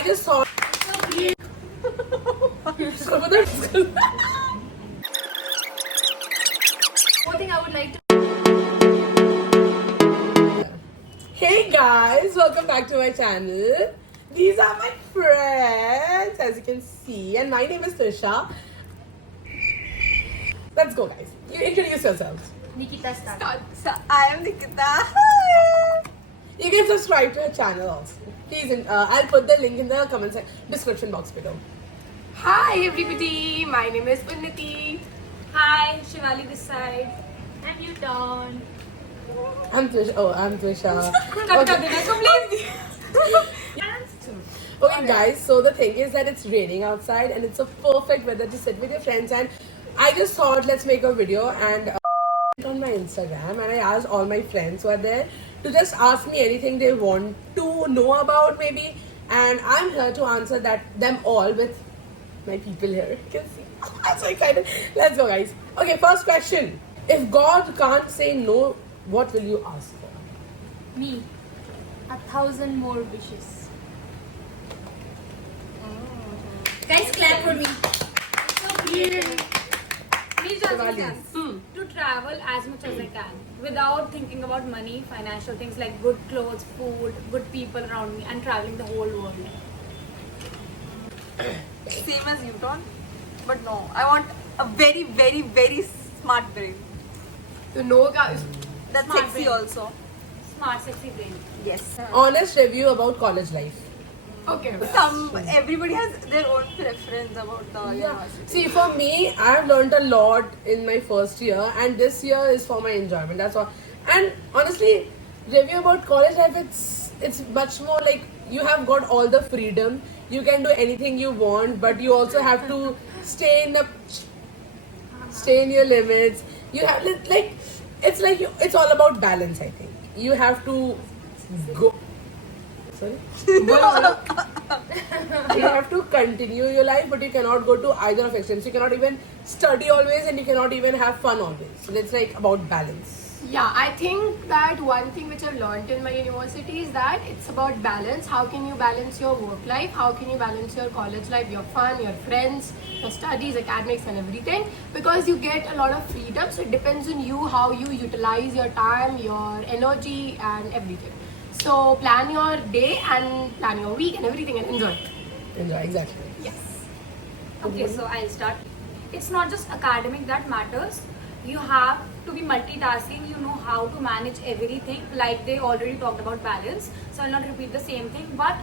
I just thought. One thing I would like to. Hey guys, welcome back to my channel. These are my friends, as you can see, and my name is Trisha. Let's go, guys. You introduce yourselves. Nikita start. So I am Nikita. You can subscribe to her channel also. Please, I'll put the link in the description box below. Hi everybody, my name is Unnati. Hi, Shivali this side. And you turn. I'm Trisha. Oh, I'm Trisha. Okay, guys, so the thing is that it's raining outside and it's a perfect weather to sit with your friends, and I just thought let's make a video and on my Instagram, and I asked all my friends who are there to just ask me anything they want to know about maybe, and I'm here to answer them all with my people here. You can see. I'm so excited. Let's go, guys. Okay, first question. If God can't say no, what will you ask for? Me. 1,000 more wishes. Guys, clap for me. So clear. Me just Shivali. to travel as much as I can without thinking about money, financial things like good clothes, food, good people around me, and traveling the whole world. Same as you don't, but no. I want a very, very, very smart brain. So no guys, That's Smart sexy brain. also. Smart, sexy brain. Yes. Honest review about college life. okay. Everybody has their own preference about the university. See, for me, I've learned a lot in my first year, and this year is for my enjoyment. That's all. And honestly, review about college life, it's much more like you have got all the freedom. You can do anything you want, but you also have to stay in your limits. You have it's all about balance. I think you have to go. Sorry. You have to continue your life, but you cannot go to either of extremes. You cannot even study always, and you cannot even have fun always. So it's like about balance. Yeah, I think that one thing which I've learned in my university is that it's about balance. How can you balance your work life? How can you balance your college life, your fun, your friends, your studies, academics and everything? Because you get a lot of freedom. So it depends on you how you utilize your time, your energy and everything. So plan your day and plan your week and everything and enjoy. Enjoy, exactly. Yes. Okay, so I'll start. It's not just academic that matters. You have to be multitasking. You know how to manage everything. Like they already talked about balance, so I'll not repeat the same thing. But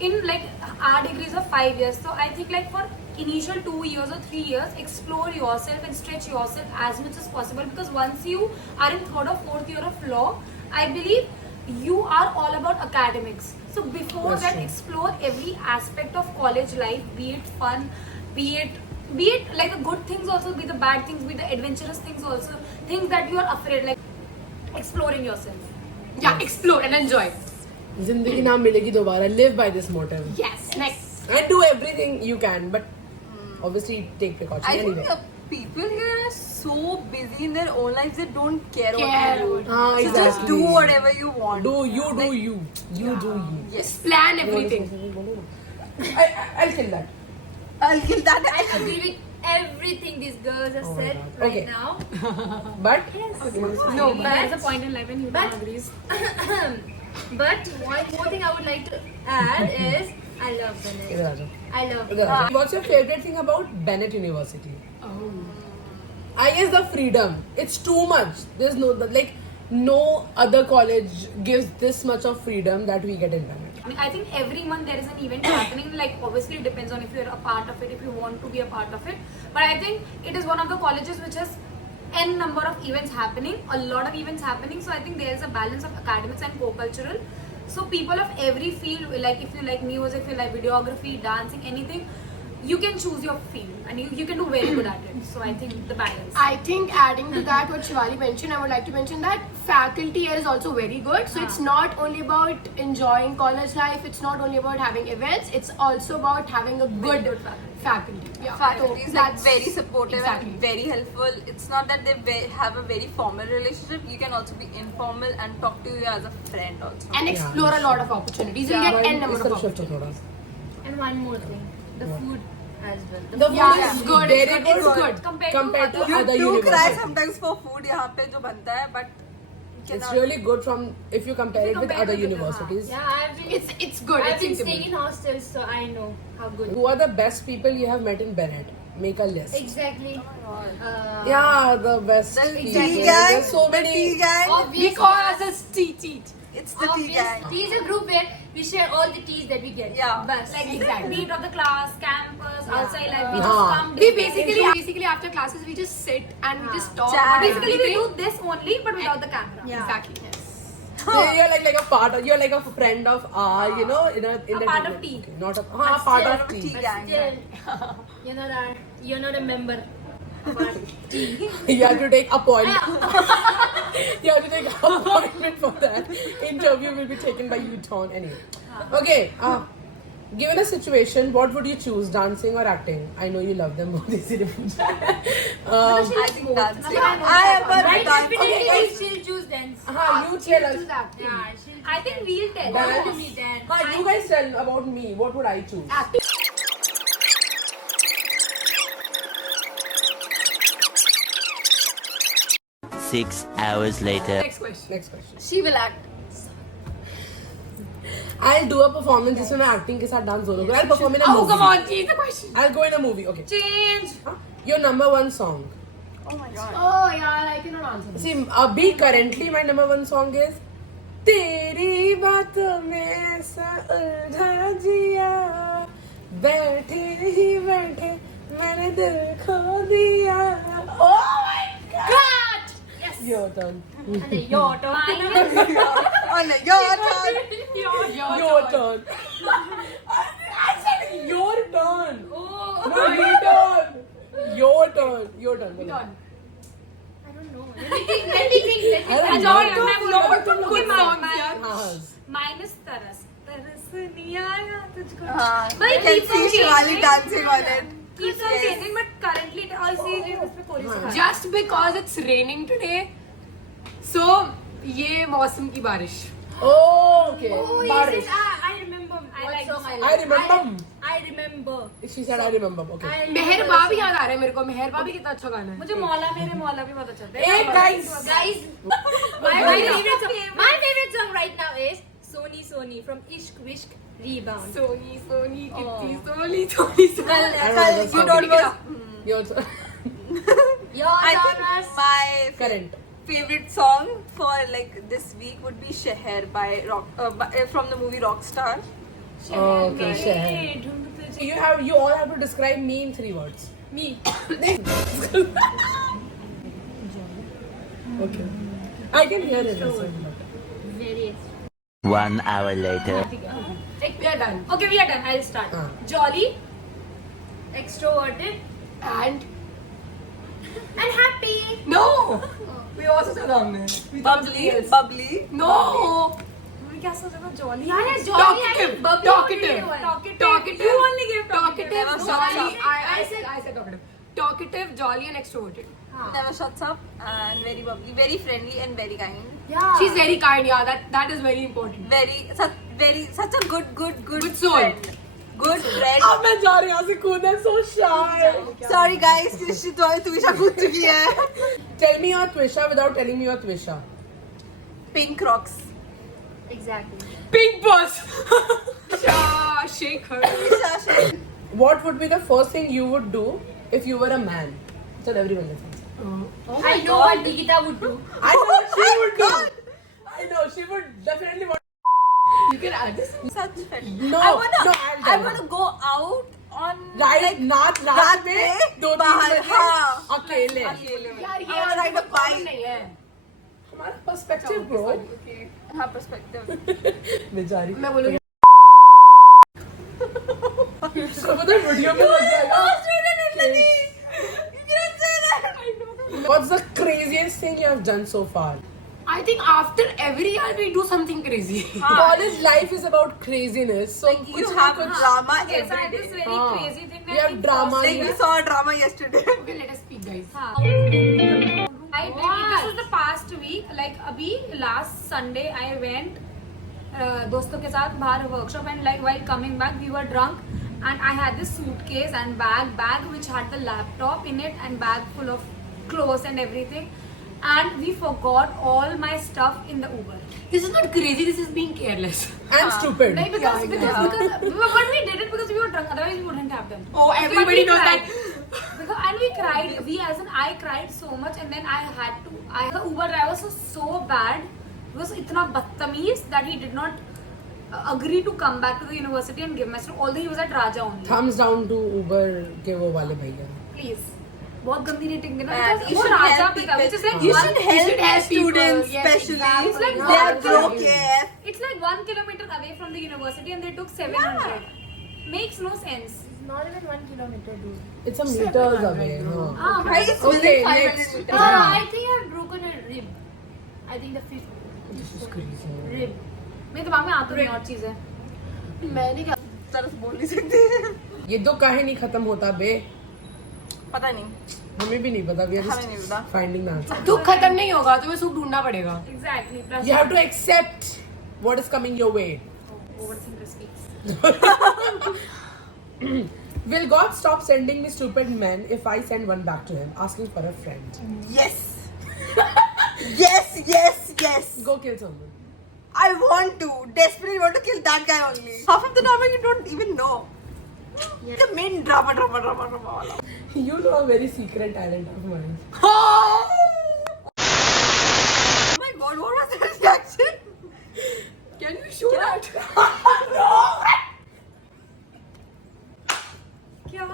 in like our degrees of 5 years, so I think like for initial 2 years or 3 years, explore yourself and stretch yourself as much as possible. Because once you are in third or fourth year of law, I believe you are all about academics. So before That's that, true. explore every aspect of college life, be it fun, be it like the good things also, be the bad things, be the adventurous things also, things that you are afraid, like exploring yourself. Yeah, explore and enjoy. Zindagi na milegi dobara. Live by this motto. Yes. Next. And do everything you can, but obviously take precaution I think anyway. the people here are so busy in their own lives, they don't care Care what you do. Ah, So just exactly. do whatever you want. Do you. You do you. Yes. Plan everything. I'll kill that. I'll kill that. I agree with everything these girls have Oh my said God. right Okay. now. But No, but there's a point in life when you don't agree. But one more thing I would like to add is I love Bennett. I love What's your favorite thing about Bennett University? Oh. I guess the freedom. It's too much. There's no other college gives this much of freedom that we get in Bennett. I think every month there is an event happening. Like obviously it depends on if you're a part of it, if you want to be a part of it. But I think it is one of the colleges which has n number of events happening, a lot of events happening. So I think there is a balance of academics and co-cultural. So people of every field, like if you like music, if you like videography, dancing, anything, you can choose your field and you can do very good at it. So I think the balance. I think adding to that what Shivali mentioned, I would like to mention that faculty here is also very good. So it's not only about enjoying college life, it's not only about having events, it's also about having a good faculty. Yeah. Faculty So is like that's very supportive exactly. and very helpful. It's not that they have a very formal relationship. You can also be informal and talk to you as a friend also. and explore a lot of opportunities. You'll get n number of इसका shift हो opportunities. थोड़ा. And one more thing, the food as well. The food Yeah, is it's good, very it's good, it's good. compared to You other do cry universities. sometimes for food यहाँ पे जो बनता है, but It's really good from if you compare it with compare other it with the- universities. Yeah, I've been It's good. I've It's been eatable. staying in hostels, so I know how good. Who are the best people you have met in Bennett? Make a list. Exactly. Yeah, the best. The people. tea gang, There's so the many. tea gang. We call ourselves teat. It's the tea gang. Tea is a group where we share all the teas that we get. Yeah. Bus. Like Exactly. meet of the class, campus, outside, like we Yeah. just come. We discuss. basically after classes we just sit and we just talk. Chat. about Basically we everything. do this only, but without the camera. Yeah. Exactly. Yes. You're like a part of. You're like a friend of you know, in a part tea of tea. Okay, not a part still of tea. tea gang. Still, you're not a member of our team. You have to take appointment. You have to take appointment for that. Interview will be taken by Uton anyway. Okay. Given a situation, what would you choose, dancing or acting? I know you love them both. Easy to I think dancing. Yeah, I am a Right, dancing. definitely she'll choose dance. you tell us. Yeah, I think we'll tell. Dance. To me dance. You guys tell about me. What would I choose? Acting. 6 hours later. Next question. Next question. She will act. I'll do a performance जिसमें मैं acting के साथ dance दोनों करूँ. I'll perform in a Oh movie. come on, change the question. I'll go in a movie. Okay. Change. Your number one song. Oh my god. Oh yeah, I cannot answer this. See, अभी currently my number one song is तेरी बातों में ऐसा उलझा जिया बैठे ही बैठे मैंने दिल खो दिया. Oh my God. Cut. Yes. Your turn. And your turn. Oh no, your turn. Your turn. I said your turn. Oh. No, your turn. Your turn. Your turn. Done. I don't know. Let me think. Let me think. I don't know. Good song. हाँ. Mine is Taras. Taras नहीं आया तुझको. I But can keep on see Shivali changing. dancing on it. Keeps on Yes. changing, but currently all series पे कोई सिखा. Just because it's raining today, so ये मौसम की बारिश. Oh, okay. Oh, Barish. yes, I remember. I like this. I remember. I remember. She said I remember. Okay. I remember मेहरबा this भी song. याद आ रहा है मेरे को. मेहरबा भी कितना अच्छा गाना है. मुझे मौला मेरे मौला भी बहुत अच्छा लगता है. Hey guys. Guys, my favorite song right now is Soni Soni from Ishq Wishq Rebound. Soni Soni कितनी Oh. Soni Soni Soni. Kal you don't was. Your turn. Your I turn think was my Current. favorite song for like this week would be Sheher by from the movie Rockstar. Okay, Sheher. ढूंढ तुझे. You all have to describe me in 3 words. Me. Okay. I can hear it. Listen. Very. 1 hour later. We are done. Okay, we are done. I'll start. Jolly, extroverted, And and happy. no. We also said हमने. Bubbly. No. मैं क्या सोचा था jolly? Talkative. Talkative. Talkative. You only gave Talkative. Never Jolly. shuts up. I said talkative. Talkative, jolly, and extroverted. Never shuts up and very bubbly, very friendly and very kind. Yeah. She's very kind. Yeah, that is very important. Such a good soul. friend. Good friend. अब मैं जा रही हूँ यहाँ से कूद. I'm so shy. Sorry guys, तुविशा कूद चुकी है. Tell me your Twisha without telling me your Twisha. Pink rocks. Exactly. Pink boss. Shake her. Twisha. What would be the first thing you would do if you were a man? Tell everyone listens. I know what Nikita would do. I know what she would do. I know she would definitely want. You can add this. Such friend. No, I wanna, no, I'll I tell wanna her. go out on Right, like रात रात में में 2-3 बाहर, बजे हाँ. अकेले. अकेले में. यार I ये wanna ride a bike. नहीं है. हमारा perspective, bro. Okay. हाँ, perspective. बेचारी. मैं बोलूँगी. उसको पता है वीडियो में लग जाएगा. You cannot say that. What's the craziest thing you have done so far? I think after every year we do something crazy. College life is about craziness. So You कुछ have ना कुछ. drama Yes, I every had this day. very हाँ. crazy thing. We have drama. Like we saw a drama yesterday. Okay, let us speak, guys. I did it. This was the past week. Like अभी last Sunday I went दोस्तों के साथ बाहर workshop and like while coming back we were drunk and I had this suitcase and bag which had the laptop in it and bag full of clothes and everything, and we forgot all my stuff in the Uber. This is not crazy, this is being careless. And stupid. Like because but we did it because we were drunk, otherwise we wouldn't have done. Oh, everybody knows that. Because, and we cried. I cried so much, and then the Uber driver was so bad. He was itna badtameez that he did not agree to come back to the university and give my stuff. Although he was at Raja only. Thumbs down to Uber के वो वाले भैया. Please. बहुत गंदी rating देना Man, because you वो should Raja help पे था, which is like You one- should help help people. students, Yes, especially. exactly. It's like They are one broke kilometer. AF. It's like 1 kilometer away from the university and they took 700. Makes no sense. Not even 1 kilometer, dude. It's a meters away. No. Ah, Why is Okay, within 500 next. meters? I think I've broken a rib. I think the fifth This is crazy. rib. मेरे दिमाग में आती नहीं और चीज है. मैंने क्या तरस बोल नहीं सकते. ये दो काहे नहीं खत्म होता बे? पता नहीं. हमें भी नहीं पता. We are हमें नहीं just पता. finding the answer. दुख खत्म नहीं होगा, तुम्हें सुख ढूंढना पड़ेगा. Exactly. Plus You have to accept what is coming your way. overthinker speaks. Will God stop sending me stupid men if I send one back to him, asking for a friend? Yes. yes. Go kill someone. I want to. Desperately want to kill that guy only. Half of the drama you don't even know. The main drama. wala. You know a very secret talent of mine. Oh my god, what was that reaction? Can you show that? क्या?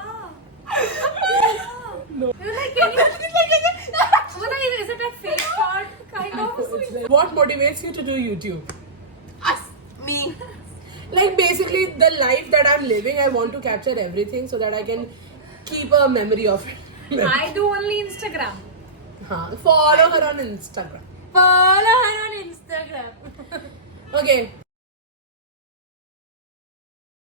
No. You're like, can you? What is it a fake part kind of? What motivates you to do YouTube? Us. Me. Like basically the life that I'm living, I want to capture everything so that I can keep a memory of it. I do only Instagram. Follow her on Instagram. Follow her on Instagram. Okay.